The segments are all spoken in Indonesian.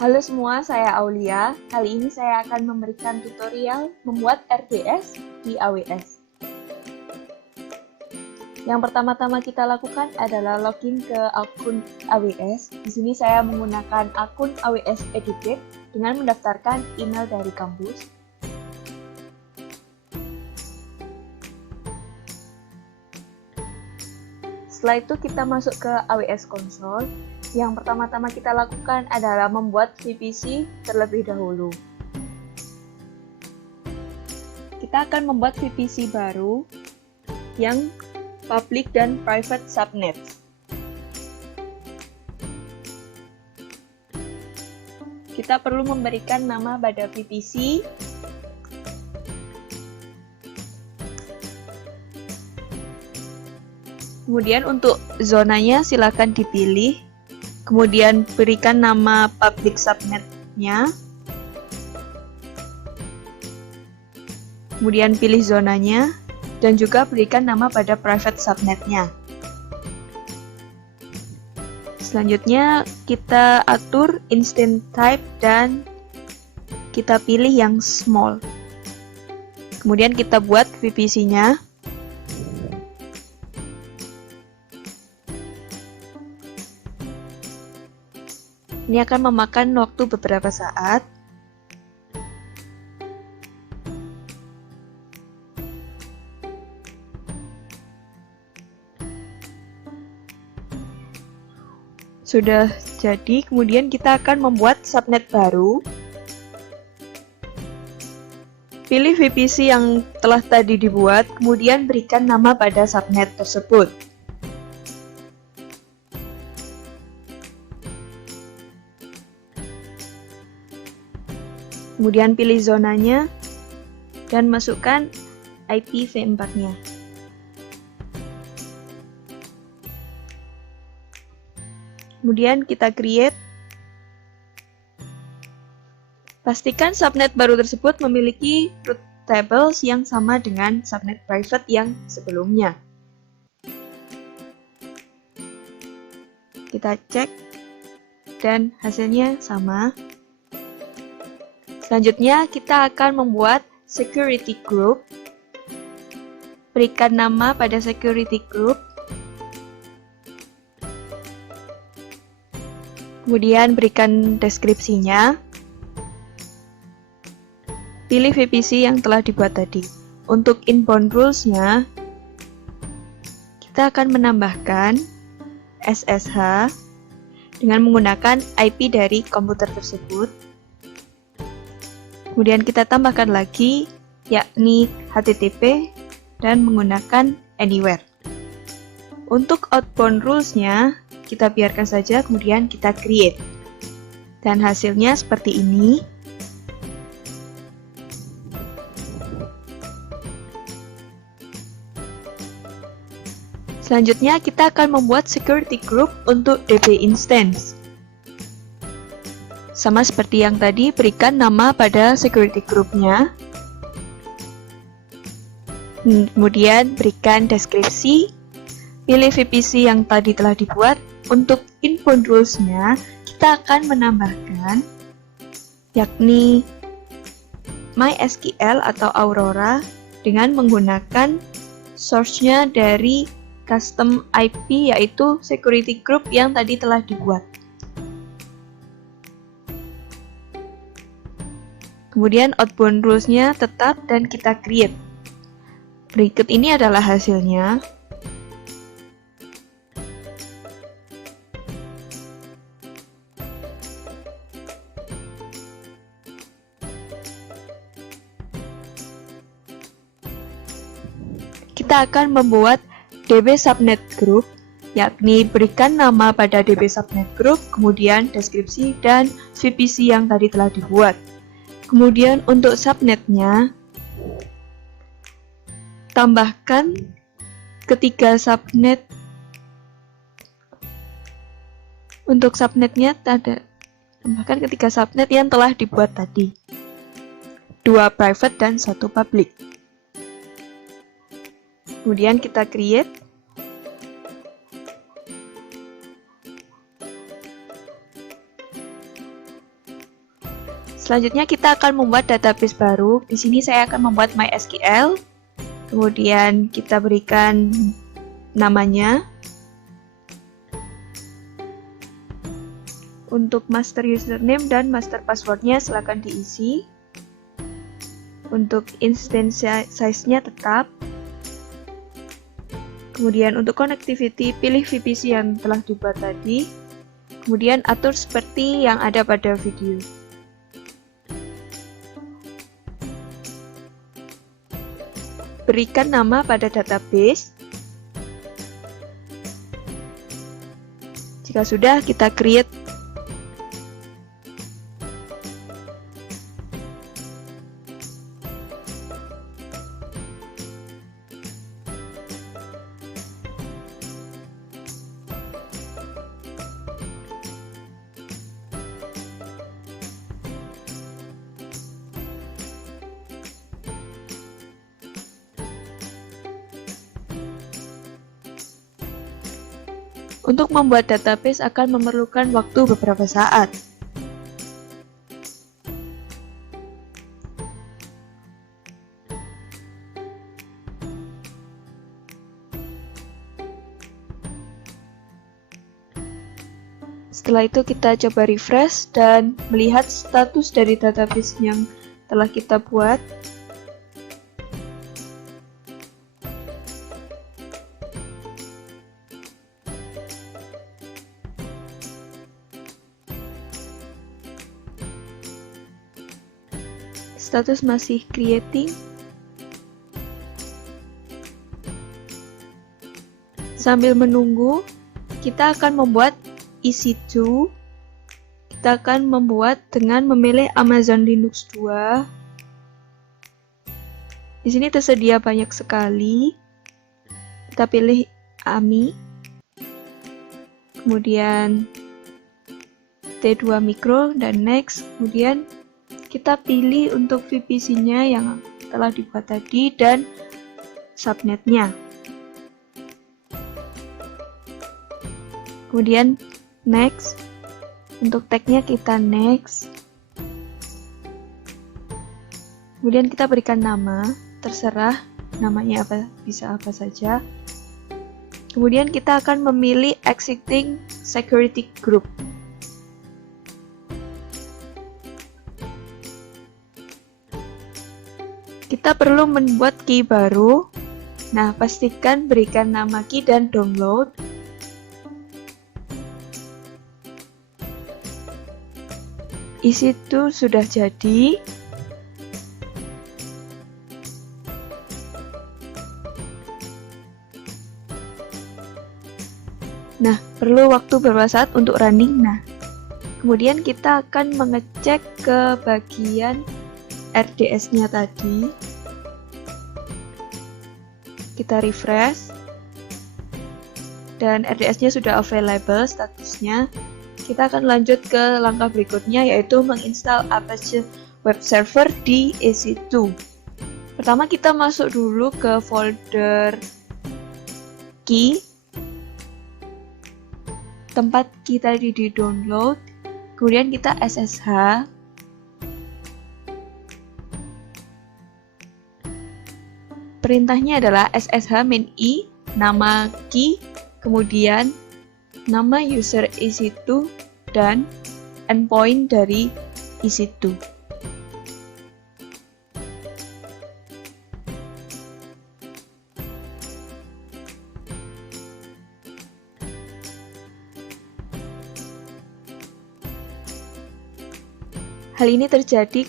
Halo semua, saya Aulia. Kali ini saya akan memberikan tutorial membuat RDS di AWS. Yang pertama-tama kita lakukan adalah login ke akun AWS. Di sini saya menggunakan akun AWS Educate dengan mendaftarkan email dari kampus. Setelah itu kita masuk ke AWS Console. Yang pertama-tama kita lakukan adalah membuat VPC terlebih dahulu. Kita akan membuat VPC baru yang public dan private subnet. Kita perlu memberikan nama pada VPC. Kemudian untuk zonanya silakan dipilih. Kemudian berikan nama public subnetnya. Kemudian pilih zonanya dan juga berikan nama pada private subnetnya. Selanjutnya kita atur instance type dan kita pilih yang small. Kemudian kita buat VPC-nya. Ini akan memakan waktu beberapa saat. Sudah jadi, kemudian kita akan membuat subnet baru. Pilih VPC yang telah tadi dibuat, kemudian berikan nama pada subnet tersebut. Kemudian pilih zonanya dan masukkan IPv4-nya. Kemudian kita create. Pastikan subnet baru tersebut memiliki root tables yang sama dengan subnet private yang sebelumnya. Kita cek dan hasilnya sama. Selanjutnya kita akan membuat security group. Berikan nama pada security group. Kemudian berikan deskripsinya. Pilih VPC yang telah dibuat tadi. Untuk inbound rules-nya, kita akan menambahkan SSH dengan menggunakan IP dari komputer tersebut. Kemudian kita tambahkan lagi, yakni HTTP dan menggunakan anywhere. Untuk outbound rules-nya, kita biarkan saja, kemudian kita create. Dan hasilnya seperti ini. Selanjutnya kita akan membuat security group untuk DB instance. Sama seperti yang tadi, berikan nama pada security group-nya. Kemudian berikan deskripsi. Pilih VPC yang tadi telah dibuat. Untuk inbound rules-nya, kita akan menambahkan yakni MySQL atau Aurora dengan menggunakan source-nya dari custom IP, yaitu security group yang tadi telah dibuat. Kemudian outbound rules-nya tetap dan kita create. Berikut ini adalah hasilnya. Kita akan membuat DB subnet group, yakni berikan nama pada DB subnet group, kemudian deskripsi dan VPC yang tadi telah dibuat. Kemudian untuk subnetnya, tambahkan ketiga subnet. Untuk subnetnya, tambahkan ketiga subnet yang telah dibuat tadi. 2 private dan 1 public. Kemudian kita create. Selanjutnya kita akan membuat database baru. Di sini saya akan membuat MySQL. Kemudian kita berikan namanya. Untuk master username dan master passwordnya silakan diisi. Untuk instance size-nya tetap. Kemudian untuk connectivity, pilih VPC yang telah dibuat tadi. Kemudian atur seperti yang ada pada video. Berikan nama pada database. Jika sudah, kita create. Untuk membuat database akan memerlukan waktu beberapa saat. Setelah itu kita coba refresh dan melihat status dari database yang telah kita buat. Status masih creating. Sambil menunggu, kita akan membuat EC2. Kita akan membuat dengan memilih Amazon Linux 2. Di sini tersedia banyak sekali. Kita pilih AMI. Kemudian T2 Micro dan next. Kemudian kita pilih untuk VPC-nya yang telah dibuat tadi dan subnetnya. Kemudian next. Untuk tag-nya kita next. Kemudian kita berikan nama, terserah namanya apa, bisa apa saja. Kemudian kita akan memilih existing security group. Kita perlu membuat key baru. Nah, pastikan berikan nama key dan download. EC2 sudah jadi. Nah, perlu waktu beberapa saat untuk running. Nah, kemudian kita akan mengecek ke bagian RDS-nya tadi. Kita refresh. Dan RDS-nya sudah available statusnya. Kita akan lanjut ke langkah berikutnya, yaitu menginstal Apache Web Server di EC2. Pertama kita masuk dulu ke folder key. Tempat kita di download. Kemudian kita SSH. Perintahnya adalah ssh-i, nama key, kemudian nama user EC2 dan endpoint dari EC2. Hal ini terjadi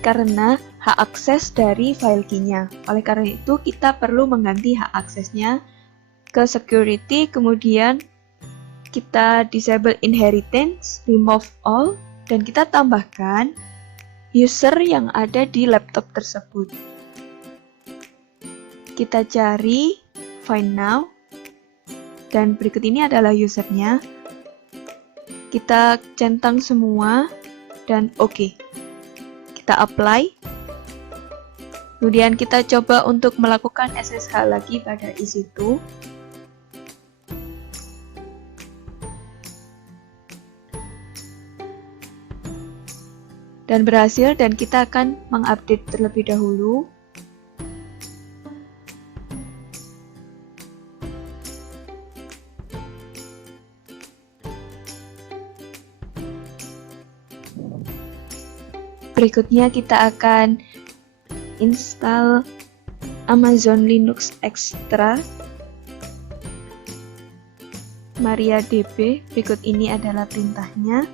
karena hak akses dari file key-nya. Oleh karena itu, kita perlu mengganti hak aksesnya ke security, kemudian kita disable inheritance, remove all, dan kita tambahkan user yang ada di laptop tersebut. Kita cari, find now, dan berikut ini adalah usernya. Kita centang semua, dan oke. Kita apply. Kemudian kita coba untuk melakukan SSH lagi pada EC2. Dan berhasil, dan kita akan mengupdate terlebih dahulu. Berikutnya kita akan install Amazon Linux Extra MariaDB. Berikut ini adalah perintahnya.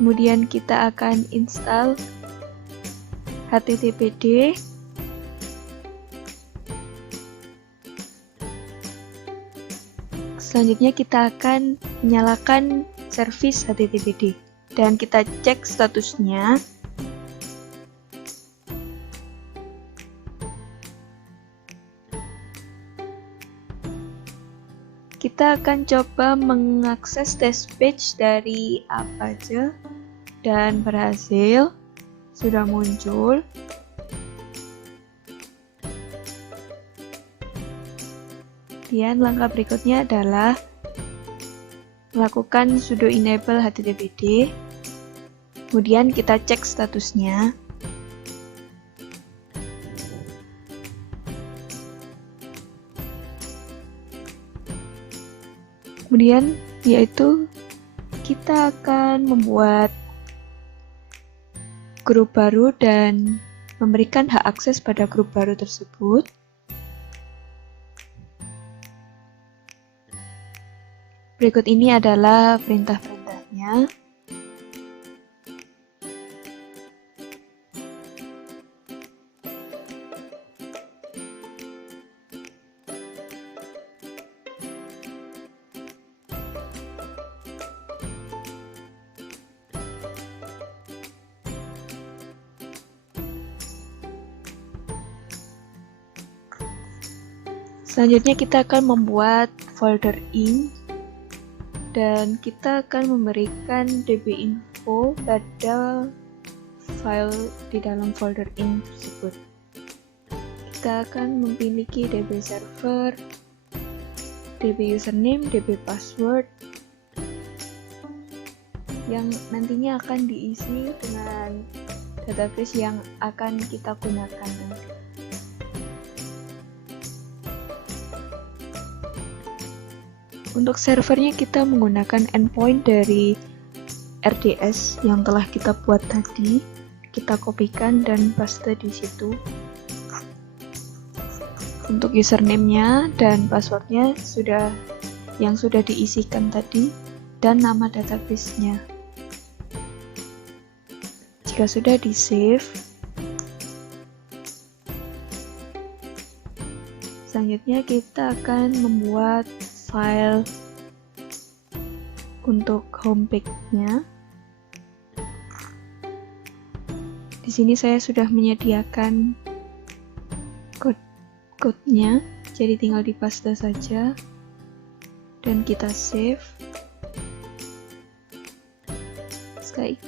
Kemudian kita akan install httpd. Selanjutnya kita akan menyalakan service httpd dan kita cek statusnya. Kita akan coba mengakses test page dari Apache dan berhasil, sudah muncul. Kemudian langkah berikutnya adalah melakukan sudo enable httpd. Kemudian kita cek statusnya. Kemudian yaitu kita akan membuat grup baru dan memberikan hak akses pada grup baru tersebut. Berikut ini adalah perintah-perintahnya. Selanjutnya kita akan membuat folder in dan kita akan memberikan dbinfo pada file di dalam folder in tersebut. Kita akan memiliki db server, db username, db password yang nantinya akan diisi dengan database yang akan kita gunakan nanti. Untuk servernya kita menggunakan endpoint dari RDS yang telah kita buat tadi. Kita kopikan dan paste di situ. Untuk username-nya dan password-nya yang sudah diisikan tadi, dan nama database-nya. Jika sudah di-save, selanjutnya kita akan membuat file untuk homepage-nya. Di sini saya sudah menyediakan code-nya, jadi tinggal dipaste saja dan kita save.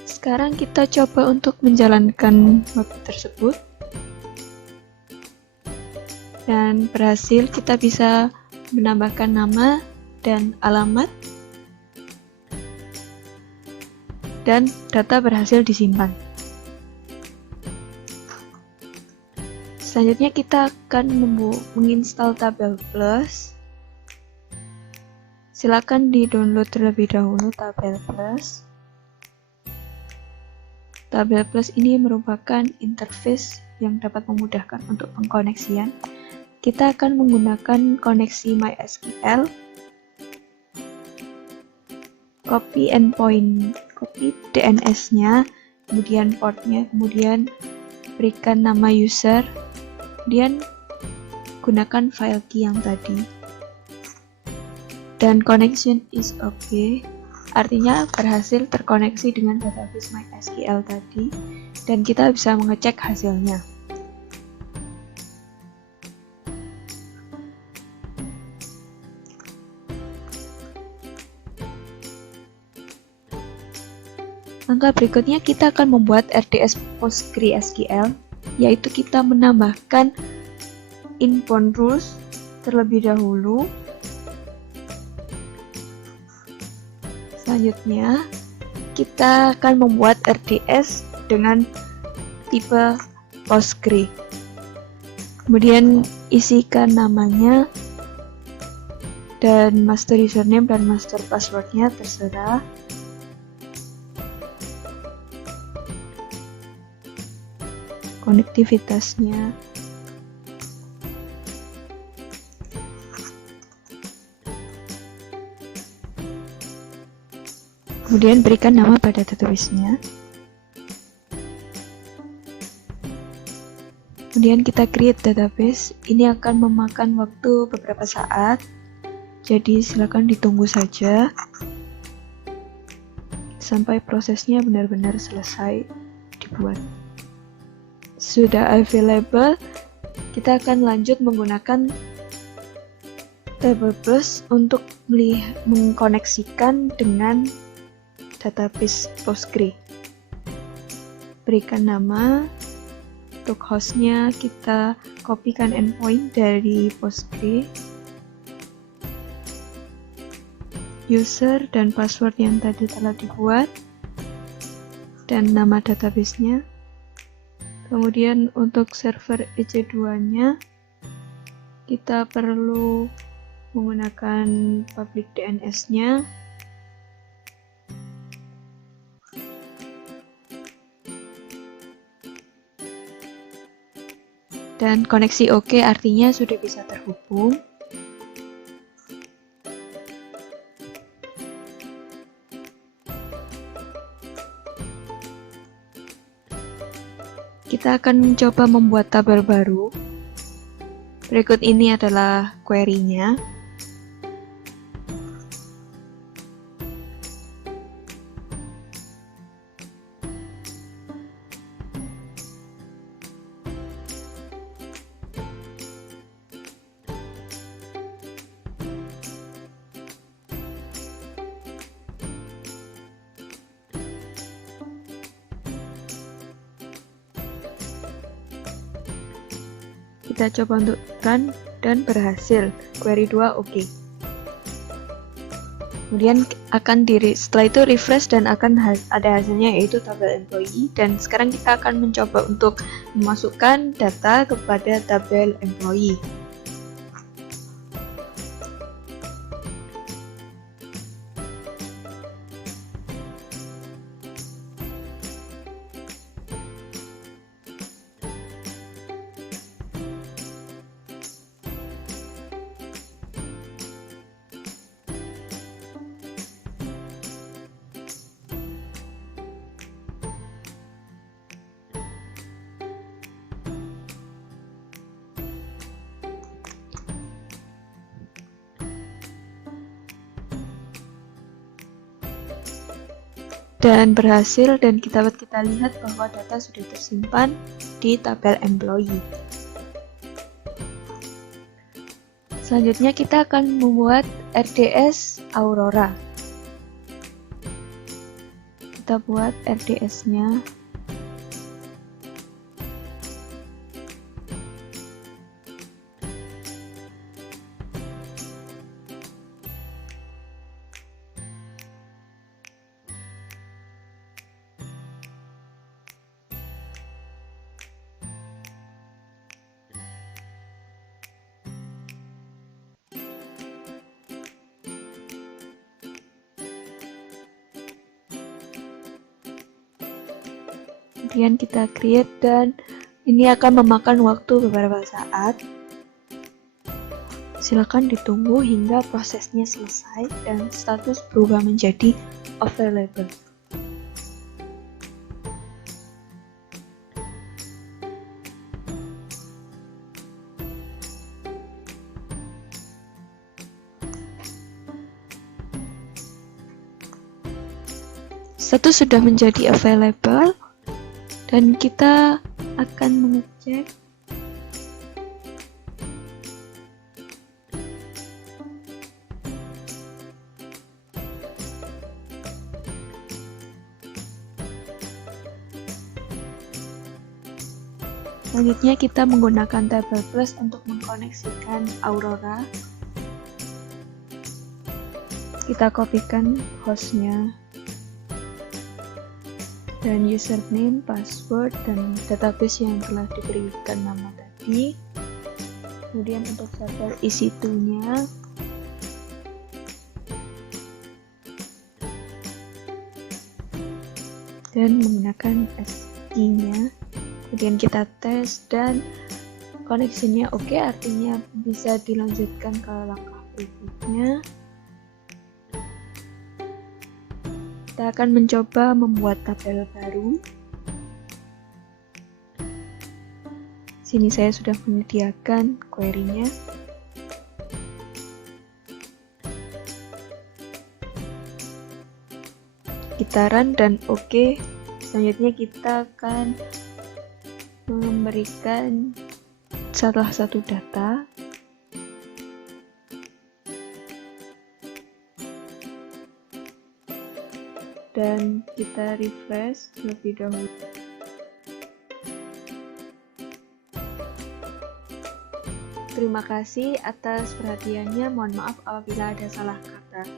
Sekarang kita coba untuk menjalankan web tersebut dan berhasil. Kita bisa menambahkan nama dan alamat, dan data berhasil disimpan. Selanjutnya kita akan menginstal Tabel Plus. Silakan di-download terlebih dahulu Tabel Plus. Tabel Plus ini merupakan interface yang dapat memudahkan untuk pengkoneksian. Kita akan menggunakan koneksi MySQL, copy endpoint, copy DNS-nya, kemudian portnya, kemudian berikan nama user, kemudian gunakan file key yang tadi. Dan connection is okay, artinya berhasil terkoneksi dengan database MySQL tadi, dan kita bisa mengecek hasilnya. Langkah berikutnya kita akan membuat RDS PostgreSQL, yaitu kita menambahkan inbound rules terlebih dahulu. Selanjutnya, kita akan membuat RDS dengan tipe Postgre. Kemudian isikan namanya dan master username dan master passwordnya terserah. Konektivitasnya. Kemudian berikan nama pada database-nya. Kemudian kita create database. Ini akan memakan waktu beberapa saat. Jadi silakan ditunggu saja sampai prosesnya benar-benar selesai dibuat. Sudah available, kita akan lanjut menggunakan Tablebus untuk mengkoneksikan dengan database Postgre. Berikan nama. Untuk hostnya kita kopikan endpoint dari Postgre, user dan password yang tadi telah dibuat, dan nama database-nya. Kemudian untuk server EC2-nya kita perlu menggunakan public DNS-nya. Dan koneksi oke, artinya sudah bisa terhubung. Kita akan mencoba membuat tabel baru. Berikut ini adalah query-nya. Kita coba untuk run dan berhasil. Query 2 oke. Kemudian setelah itu refresh dan akan ada hasilnya, yaitu tabel employee. Dan sekarang kita akan mencoba untuk memasukkan data kepada tabel employee. Dan berhasil, dan kita lihat bahwa data sudah tersimpan di tabel employee. Selanjutnya kita akan membuat RDS Aurora. Kita buat RDS-nya. Kemudian kita create, dan ini akan memakan waktu beberapa saat. Silakan ditunggu hingga prosesnya selesai dan status berubah menjadi available. Status sudah menjadi available. Dan kita akan mengecek Selanjutnya kita menggunakan Table Plus untuk mengkoneksikan Aurora. Kita kopikan hostnya dan username, password, dan database yang telah diberikan nama tadi. Kemudian untuk server EC2-nya dan menggunakan SI-nya. Kemudian kita tes dan koneksinya oke, artinya bisa dilanjutkan ke langkah berikutnya. Kita akan mencoba membuat tabel baru. Sini saya sudah menyediakan query-nya. Kita run dan oke. Selanjutnya kita akan memberikan salah satu data. Dan kita refresh terlebih dahulu. Terima kasih atas perhatiannya. Mohon maaf apabila ada salah kata.